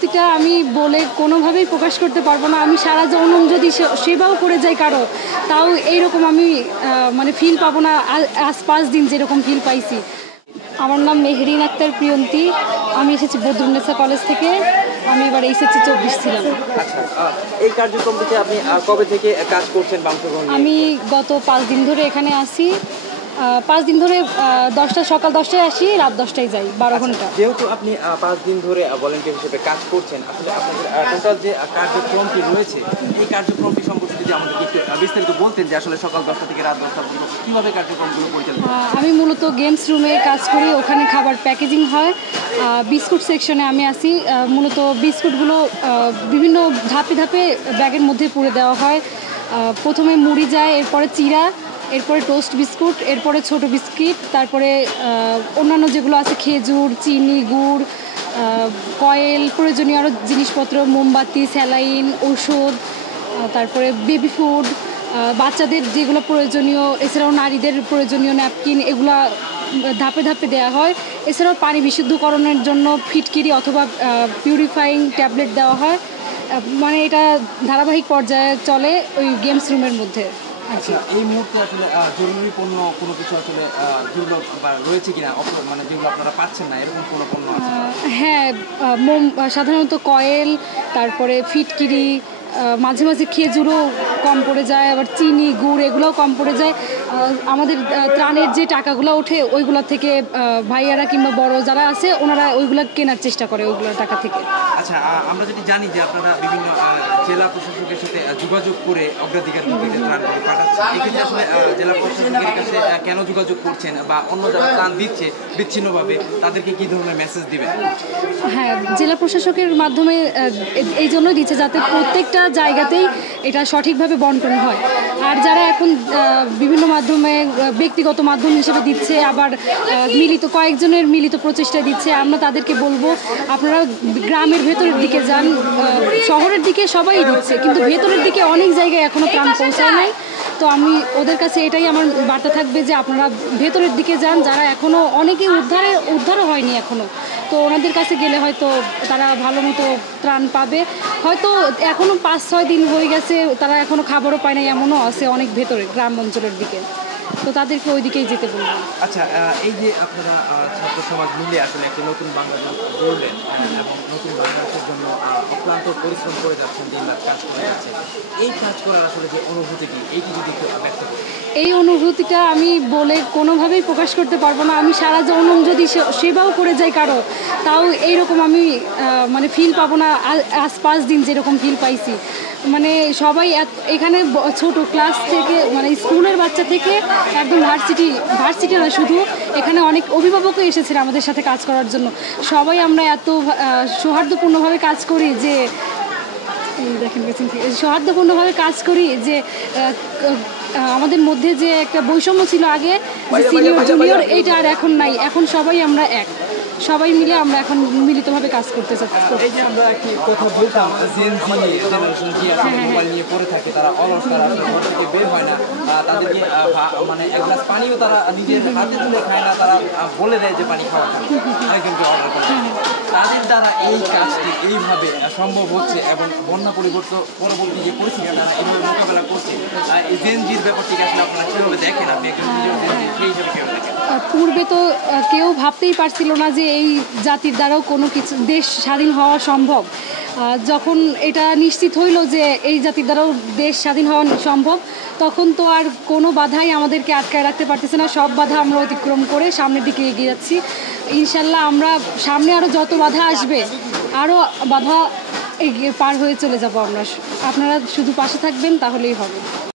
অনুভূতিটা আমি বলে কোনোভাবেই প্রকাশ করতে পারবো না। আমি সারা জনম যদি সেবাও করে যাই কারো, তাও এইরকম আমি মানে ফিল পাবো না আজ 5 দিন যেরকম ফিল পাইছি। আমার নাম মেহরিন আক্তার প্রিয়ন্তী। আমি এসেছি বদরুন্নেসা কলেজ থেকে। আমি এবার এইচএসসি 24 ছিলাম। আচ্ছা, এই কার্যক্রমটিতে আপনি কবে থেকে কাজ করছেন বা অংশগ্রহণ নিয়ে? আমি গত 5 দিন ধরে এখানে আসি। 5 দিন ধরে সকাল 10টায় আসি, রাত 10টায় যাই, 12 ঘন্টা। যেহেতু আপনি 5 দিন ধরে ভলেন্টিয়ার হিসেবে কাজ করছেন, আসলে আপনাদের টোটাল যে কার্যক্রমটি রয়েছে, এই কার্যক্রমটি সম্পর্কে যদি আমাদেরকে একটু বিস্তারিত বলতেন যে আসলে সকাল 10টা থেকে রাত 10টা পর্যন্ত কীভাবে কার্যক্রমগুলো পরিচালিত? আমি মূলত গেমস রুমে কাজ করি, ওখানে খাবার প্যাকেজিং হয়। বিস্কুট সেকশনে আমি আসি। মূলত বিস্কুটগুলো বিভিন্ন ধাপে ধাপে ব্যাগের মধ্যে পুরে দেওয়া হয়। প্রথমে মুড়ি যায়, এরপরে চিড়া, এরপরে টোস্ট বিস্কুট, এরপরে ছোট বিস্কিট, তারপরে অন্যান্য যেগুলো আছে খেজুর, চিনি, গুড়, কয়েল, প্রয়োজনীয় আরও জিনিসপত্র, মোমবাতি, স্যালাইন, ওষুধ, তারপরে বেবি ফুড, বাচ্চাদের যেগুলো প্রয়োজনীয়, এছাড়াও নারীদের প্রয়োজনীয় ন্যাপকিন, এগুলো ধাপে ধাপে দেওয়া হয়। এছাড়াও পানি বিশুদ্ধকরণের জন্য ফিটকিরি অথবা পিউরিফাইং ট্যাবলেট দেওয়া হয়। মানে এটা ধারাবাহিক পর্যায়ে চলে ওই গেমস রুমের মধ্যে। আচ্ছা, এই মুহূর্তে আসলে জরুরি পণ্য কোনো কিছু আসলে দুর্লভ বা রয়েছে কিনা, মানে যেগুলো আপনারা পাচ্ছেন না, এরকম কোনো পণ্য আছে? হ্যাঁ, সাধারণত কয়েল, তারপরে ফিটকিরি, মাঝে মাঝে খেজুরও কম পড়ে যায়, আবার চিনি, গুড় এগুলোও কম পড়ে যায়। আমাদের ত্রাণের যে টাকাগুলো ওঠে ওইগুলো থেকে ভাইয়ারা কিংবা বড় যারা আছে ওনারা ওইগুলো কেনার চেষ্টা করে ওইগুলোর টাকা থেকে। আচ্ছা, আমরা যদি জানি যে আপনারা বিভিন্ন জেলা প্রশাসকের সাথে যোগাযোগ করে অগ্রাধিকার ভিত্তিতে ত্রাণগুলো পাঠাচ্ছেন, এক্ষেত্রে আসলে জেলা প্রশাসকের কাছে কেন যোগাযোগ করছেন বা অন্য যারা ত্রাণ দিচ্ছে বিচ্ছিন্নভাবে তাদেরকে কী ধরনের মেসেজ দিবেন? হ্যাঁ, জেলা প্রশাসকের মাধ্যমে এই জন্যই দিচ্ছে যাতে প্রত্যেকটা জায়গাতেই এটা সঠিকভাবে বন্টন হয়। আর যারা এখন বিভিন্ন মাধ্যমে ব্যক্তিগত মাধ্যম হিসেবে দিচ্ছে, আবার কয়েকজনের মিলিত প্রচেষ্টা দিচ্ছে, আমরা তাদেরকে বলবো আপনারা গ্রামের ভেতরের দিকে যান। শহরের দিকে সবাই দিচ্ছে, কিন্তু ভেতরের দিকে অনেক জায়গায় এখনও ত্রাণ পৌঁছায় নাই। তো আমি ওদের কাছে এটাই আমার বার্তা থাকবে যে আপনারা ভেতরের দিকে যান, যারা এখনও অনেকেই উদ্ধারও হয়নি এখনও। তো ওনাদের কাছে গেলে হয়তো তারা ভালো মতো ত্রাণ পাবে। হয়তো এখনও 5-6 দিন হয়ে গেছে, তারা এখনও খাবারও পায় না, এমনও আছে অনেক ভেতরে গ্রাম অঞ্চলের দিকে। তো তাদেরকে ওই দিকেই যেতে বলবো। আচ্ছা, এই যে আপনারা ছাত্র সমাজ মিলে আসলে একটা নতুন বাংলাদেশ গড়লেন এবং নতুন বাংলাদেশের জন্য অক্লান্ত পরিশ্রম করে যাচ্ছেন, দিনরাত কাজ করে যাচ্ছেন, এই কাজ করার আসলে যে অনুভূতিটি, এইটি যদি একটু ব্যক্ত করেন। এই অনুভূতিটা আমি বলে কোনোভাবেই প্রকাশ করতে পারবো না। আমি সারা জনম যদি সেবাও করে যাই কারো, তাও এইরকম আমি মানে ফিল পাবো না আজ 5 দিন যেরকম ফিল পাইছি। মানে সবাই এখানে ছোট ক্লাস থেকে, মানে স্কুলের বাচ্চা থেকে একদম ভার্সিটি না শুধু, এখানে অনেক অভিভাবকও এসেছিল আমাদের সাথে কাজ করার জন্য। সবাই আমরা এত সৌহার্দ্যপূর্ণভাবে কাজ করি যে সৌহার্দ্যপূর্ণভাবে কাজ করি যে আমাদের মধ্যে যে একটা বৈষম্য ছিল আগে, সিনিয়র জুনিয়র, এইটা আর এখন নাই। এখন সবাই আমরা এক, সবাই মিলে আমরা এখন মিলিতভাবে কাজ করতে চাচ্ছি। এই যে আমরা কি কথা বলতাম, জেনারেশন কি মোবাইল নিয়ে পড়ে থাকে, তারা অলস, তারা ঘর থেকে বের হয় না, তাদেরকে মানে এক গ্লাস পানিও তারা নিজের হাতে তুলে খায় না, তারা বলে দেয় যে পানি খাওয়া আরেকজনকে অর্ডার করে। তাদের দ্বারা এই কাজটি এইভাবে সম্ভব হচ্ছে এবং বন্যা পরবর্তী যে পরিস্থিতি তারা এইভাবে মোকাবেলা করছে, এই জেনজির ব্যাপারটিকে আসলে আপনারা কীভাবে দেখেন? আপনি একজন সেই হিসাবে কীভাবে দেখেন? পূর্বে তো কেউ ভাবতেই পারছিল না যে এই জাতির দ্বারাও কোনো কিছু দেশ স্বাধীন হওয়া সম্ভব। যখন এটা নিশ্চিত হইল যে এই জাতির দ্বারাও দেশ স্বাধীন হওয়া সম্ভব, তখন তো আর কোনো বাধাই আমাদেরকে আটকায় রাখতে পারতেছে না। সব বাধা আমরা অতিক্রম করে সামনের দিকে এগিয়ে যাচ্ছি। ইনশাল্লাহ আমরা সামনে আরও যত বাধা আসবে, আরও বাধা এগিয়ে পার হয়ে চলে যাব আমরা। আপনারা শুধু পাশে থাকবেন, তাহলেই হবে।